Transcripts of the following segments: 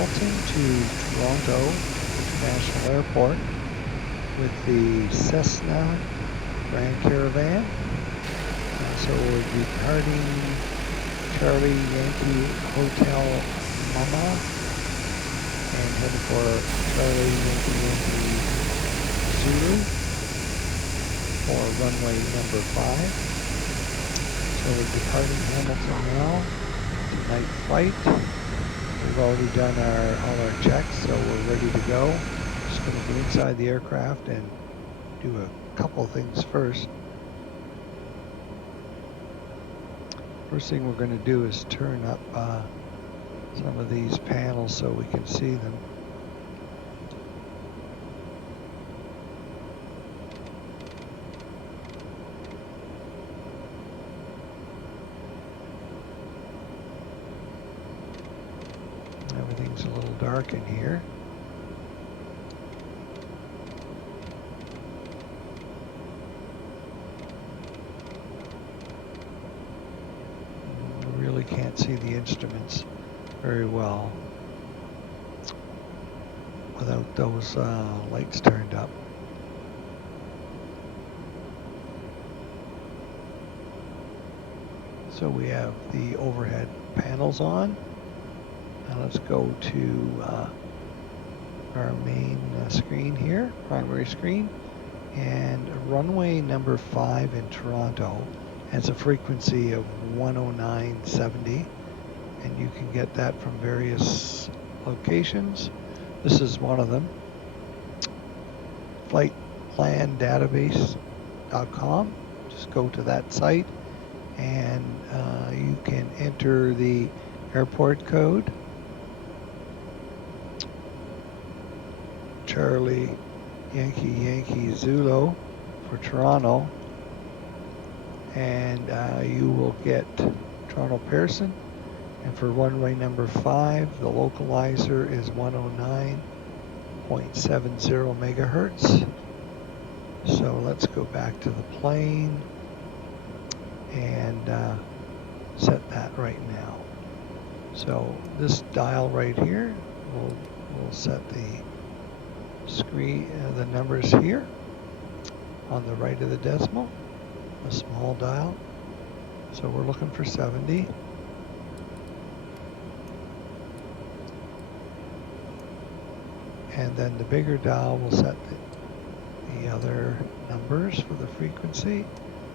Hamilton to Toronto International Airport with the Cessna Grand Caravan. So we're departing Charlie Yankee Hotel Mama and heading for Charlie Yankee Zulu for runway number 5. So we're departing Hamilton now. It's a night flight. We've already done all our checks, so we're ready to go. Just going to go inside the aircraft and do a couple things first. First thing we're going to do is turn up some of these panels so we can see them. Everything's a little dark in here. We really can't see the instruments very well without those lights turned up. So we have the overhead panels on. Now let's go to our main screen here, primary screen, and runway number 5 in Toronto has a frequency of 109.70, and you can get that from various locations. This is one of them. Flightplandatabase.com. Just go to that site and you can enter the airport code, Charlie Yankee Zulu for Toronto, and you will get Toronto Pearson. And for runway number 5, the localizer is 109.70 megahertz. So let's go back to the plane and set that right now. So this dial right here will set the screen, the numbers here on the right of the decimal, a small dial. So we're looking for 70. And then the bigger dial will set the other numbers for the frequency.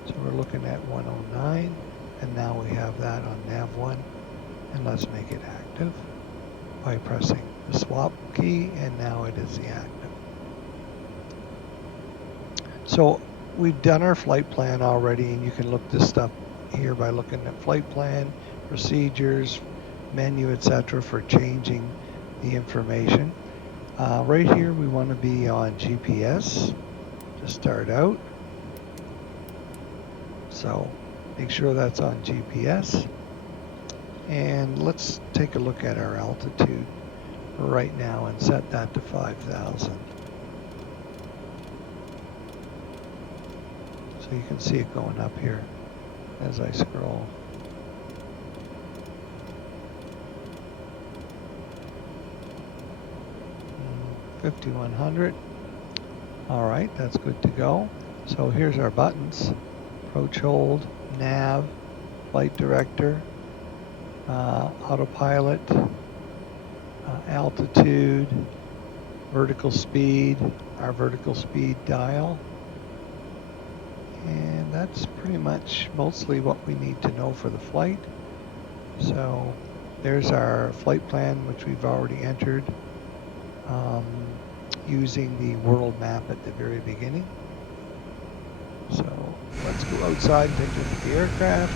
So we're looking at 109, and now we have that on nav1. And let's make it active by pressing the swap key, and now it is the active. So we've done our flight plan already, and you can look this stuff here by looking at flight plan, procedures, menu, etc. for changing the information. Right here we want to be on GPS to start out. So make sure that's on GPS. And let's take a look at our altitude right now and set that to 5,000. So you can see it going up here as I scroll. Mm, 5,100. All right, that's good to go. So here's our buttons: approach, hold, nav, flight director, autopilot, altitude, vertical speed, our vertical speed dial. And that's pretty much mostly what we need to know for the flight. So there's our flight plan, which we've already entered using the world map at the very beginning. So let's go outside and take a look at the aircraft.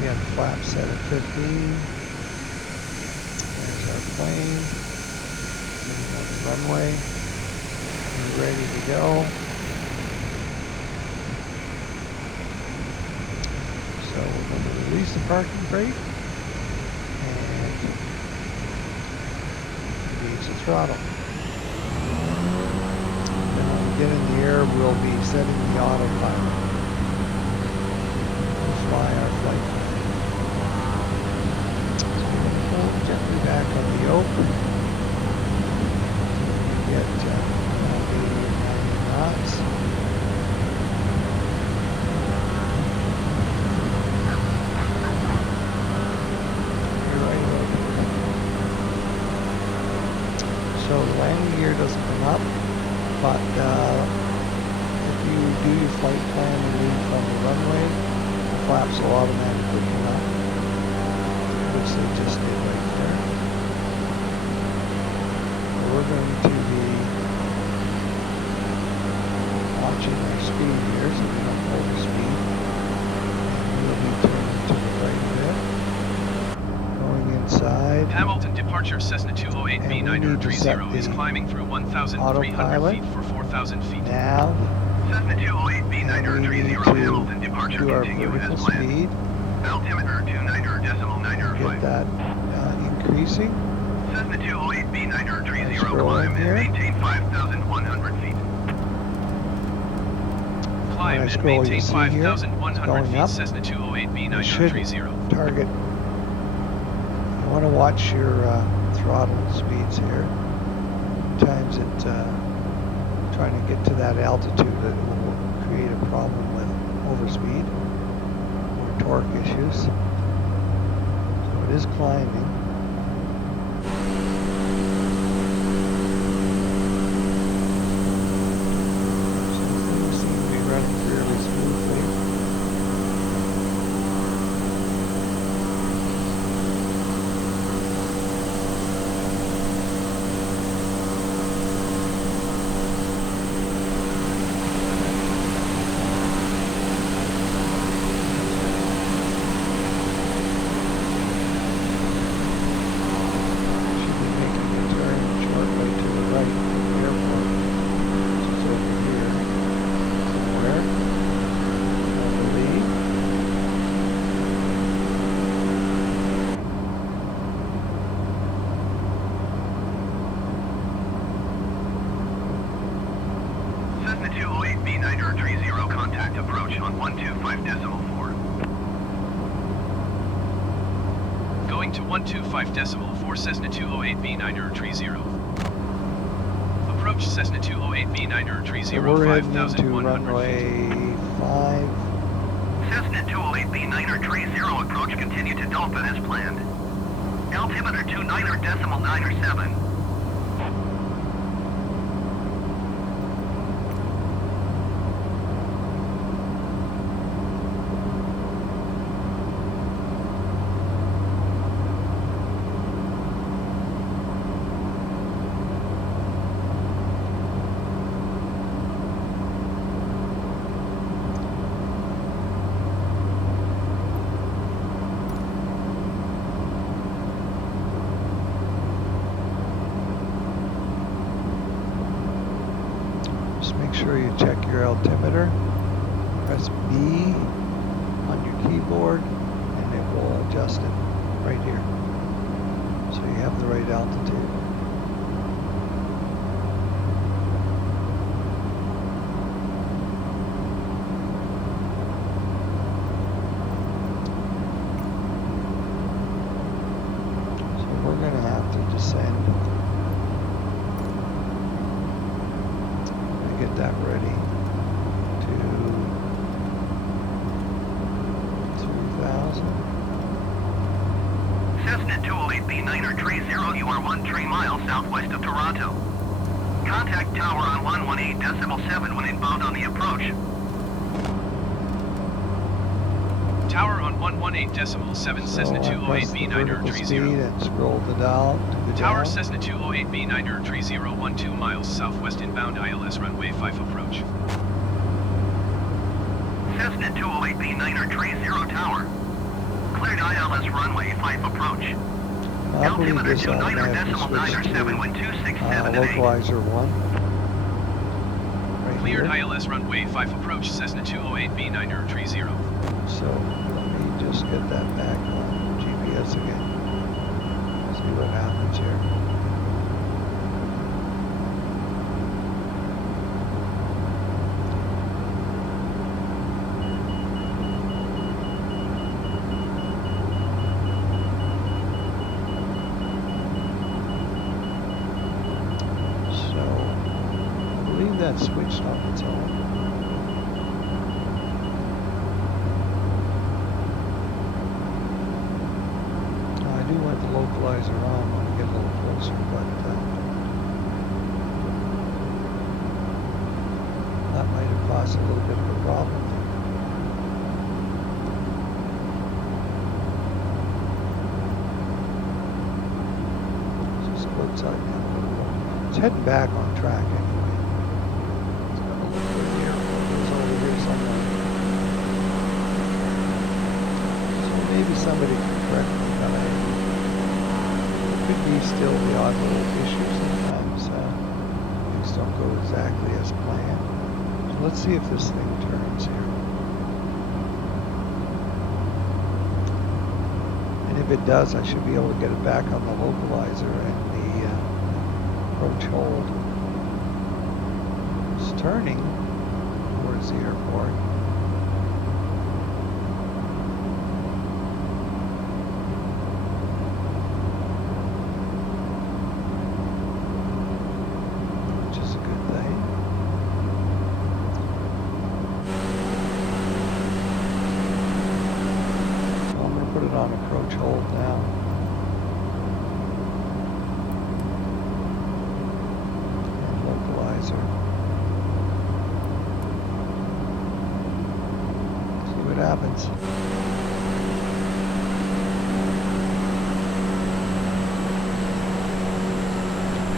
We have the flaps set at 15. There's our plane. Moving on the runway. We're ready to go. So we're going to release the parking brake and engage the throttle. Then when we get in the air, we'll be setting the autopilot to fly our flight plan. So we're going to pull gently back on the yoke. So the landing gear doesn't come up, but if you do your flight plan and leave from the runway, the flaps will automatically come up, which they just did right there. So we're going to be watching our speed here so we don't overspeed. And we'll be turning to the right a bit. Going inside. Hamilton departure Cessna 208B930 is climbing through 1,300 feet for 4,000 feet. Nav. Cessna 208B930 Hamilton departure do our continue as vertical planned. speed. Altimeter 290.905. Get that increasing. Cessna 208B930 Scroll climb here. and maintain 5,100 feet. Climb and scroll, maintain you see here, 5,100 feet. up. Cessna It 208B930. Target. You want to watch your throttle speeds here. Sometimes it trying to get to that altitude, it will create a problem with overspeed or torque issues. So it is climbing. So things seem to be running fairly smoothly. Cessna 208B930 contact approach on 125.4. Going to 125.4 Cessna 208B930. Approach Cessna 208B930 So we're heading into 5,100 runway feet. 5. Cessna 208B930 approach continue to Dolphin as planned. Altimeter 290.907. Just make sure you check your altimeter. Press B on your keyboard and it will adjust it right here. So you have the right altitude. So we're going to have to descend. Get that ready to 3,000. Cessna 208B930, you are 13 miles southwest of Toronto. Contact tower on 118.7 when inbound on the approach. Tower on 118.7 Cessna 208B930. And scroll it down to the Tower down. Cessna 208B930, 12 miles southwest inbound ILS runway 5 approach. Cessna 208B930 tower. Cleared ILS runway 5 approach. I believe Altimeter this automatically switched 290.907 when 267 to localizer 1. Right Cleared here. ILS runway 5 approach Cessna 208B930. So let me just get that back on GPS again. See what happens here. So I believe that switched on its own. I do want the localizer on when we get a little closer, but cause a little bit of a problem. Let's just go outside now a little more. It's heading back on track anyway. It's got a little bit of the airport is over here somewhere. So maybe somebody can correct me, but it could be still the odd little issue sometimes. Things don't go exactly as planned. So let's see if this thing turns here. And if it does, I should be able to get it back on the localizer and the approach hold. It's turning towards the airport. On approach hold now. And localizer. See what happens.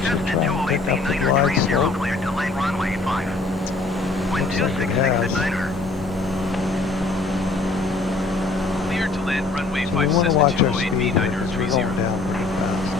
Cessna 208B930 cleared to lane runway 5. Wind 266 at 9er. To land runway So 5, we want to Cessna watch our 208 speed B930. because we're going down pretty fast.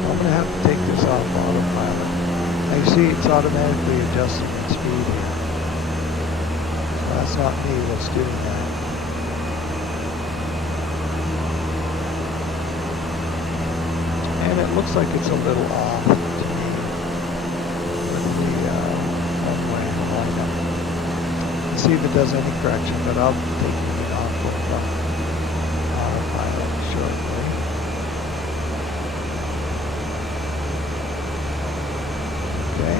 I'm going to have to take this off autopilot. You see it's automatically adjusting the speed here. That's not me that's doing that. And it looks like it's a little off to me with the one-way lineup. Let's see if it does any correction, but I'll take it off from autopilot shortly. Okay,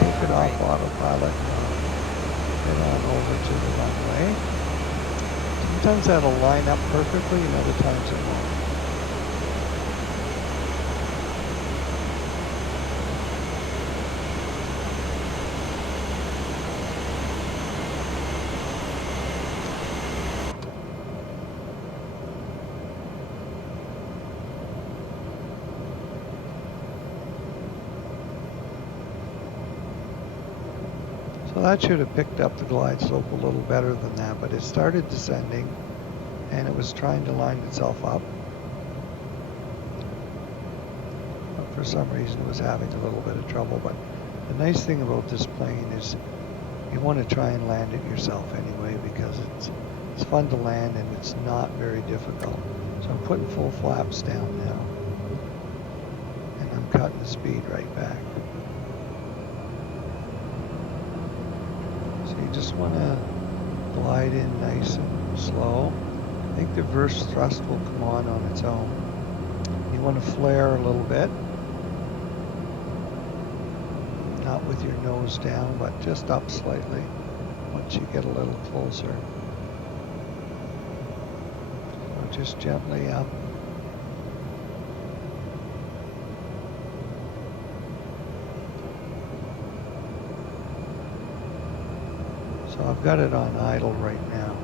take it off autopilot, head on over to the runway. Sometimes that'll line up perfectly and other times it won't. So that should have picked up the glide slope a little better than that, but it started descending and it was trying to line itself up. But for some reason it was having a little bit of trouble. But the nice thing about this plane is you want to try and land it yourself anyway, because it's fun to land and it's not very difficult. So I'm putting full flaps down now. And I'm cutting the speed right back. So you just want to glide in nice and slow. I think the reverse thrust will come on its own. You want to flare a little bit. Not with your nose down, but just up slightly once you get a little closer. So just gently up. So I've got it on idle right now.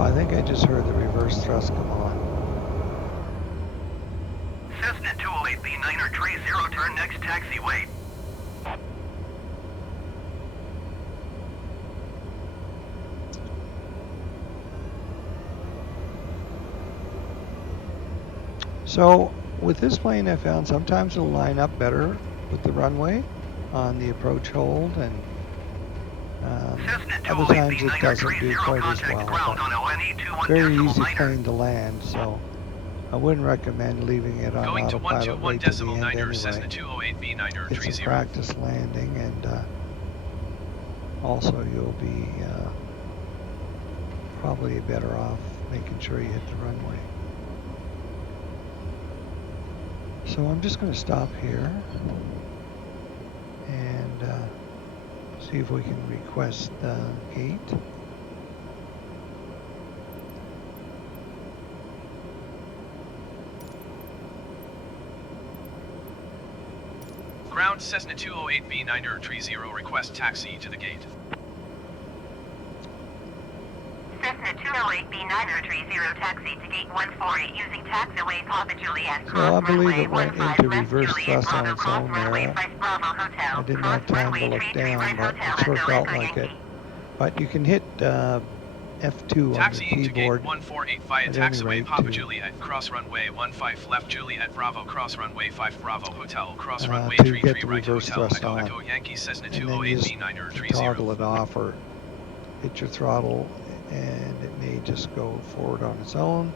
I think I just heard the reverse thrust come on. Cessna 208B930, turn next taxiway. So with this plane I found sometimes it'll line up better with the runway on the approach hold, and Cessna other times it 208B9 doesn't do quite as contact well, ground but on ONE 21 very decimal easy 9er. plane to land, so I wouldn't recommend leaving it on Going to autopilot 121 right to the decimal end 9er, Cessna anyway. 208B9er It's a 30. practice landing, and also you'll be probably better off making sure you hit the runway. So I'm just going to stop here and see if we can request the gate. Ground Cessna 208B9er 30, request taxi to the gate. Cessna 208B9er 30 taxi to gate 148 using taxiway Papa Juliet. So I believe it went into West reverse Juliet thrust on Bravo its cross own runway there. 5 Bravo Hotel. I didn't Cross have time to runway look 33 down, right but hotel it sure Echo felt Echo like it. Yankee. But you can hit F2 on your Taxiing to gate keyboard 148 via at any taxiway rate Papa to Juliet, cross runway 15 left Juliet Bravo, cross runway 5 Bravo Hotel, cross runway get 33 the right reverse Hotel thrust Echo on. Echo Yankee Cessna And then you just 208B9er 30. toggle it off or hit your throttle, and it may just go forward on its own.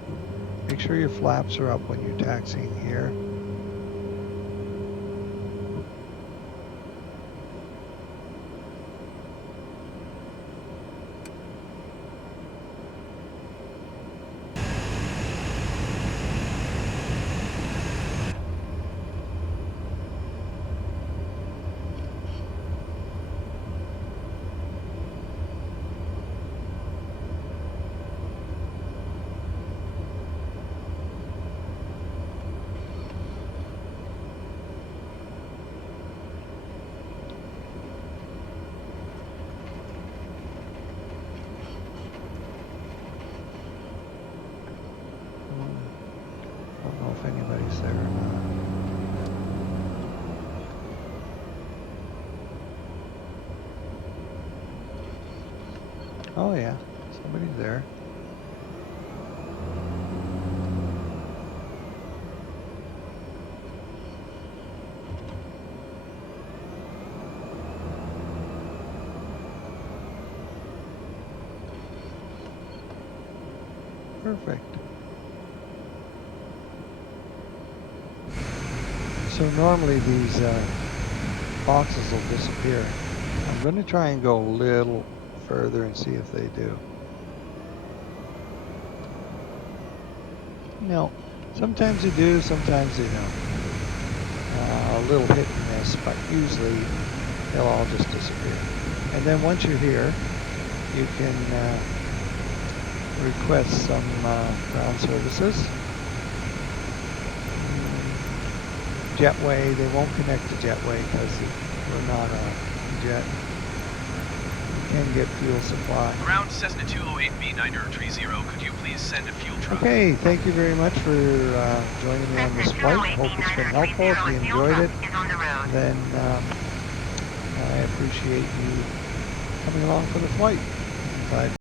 Make sure your flaps are up when you're taxiing here. I don't know if anybody's there or not. Oh yeah, somebody's there. Perfect. So normally these boxes will disappear. I'm going to try and go a little further and see if they do. No, sometimes they do, sometimes they don't. A little hit and miss, but usually they'll all just disappear. And then once you're here, you can request some ground services. Jetway, they won't connect to Jetway because we're not a jet. You can get fuel supply. Ground Cessna 208B9er 30, could you please send a fuel truck? Okay, thank you very much for joining me on this flight. Hope it's been helpful. If you enjoyed it, then I appreciate you coming along for the flight. Bye.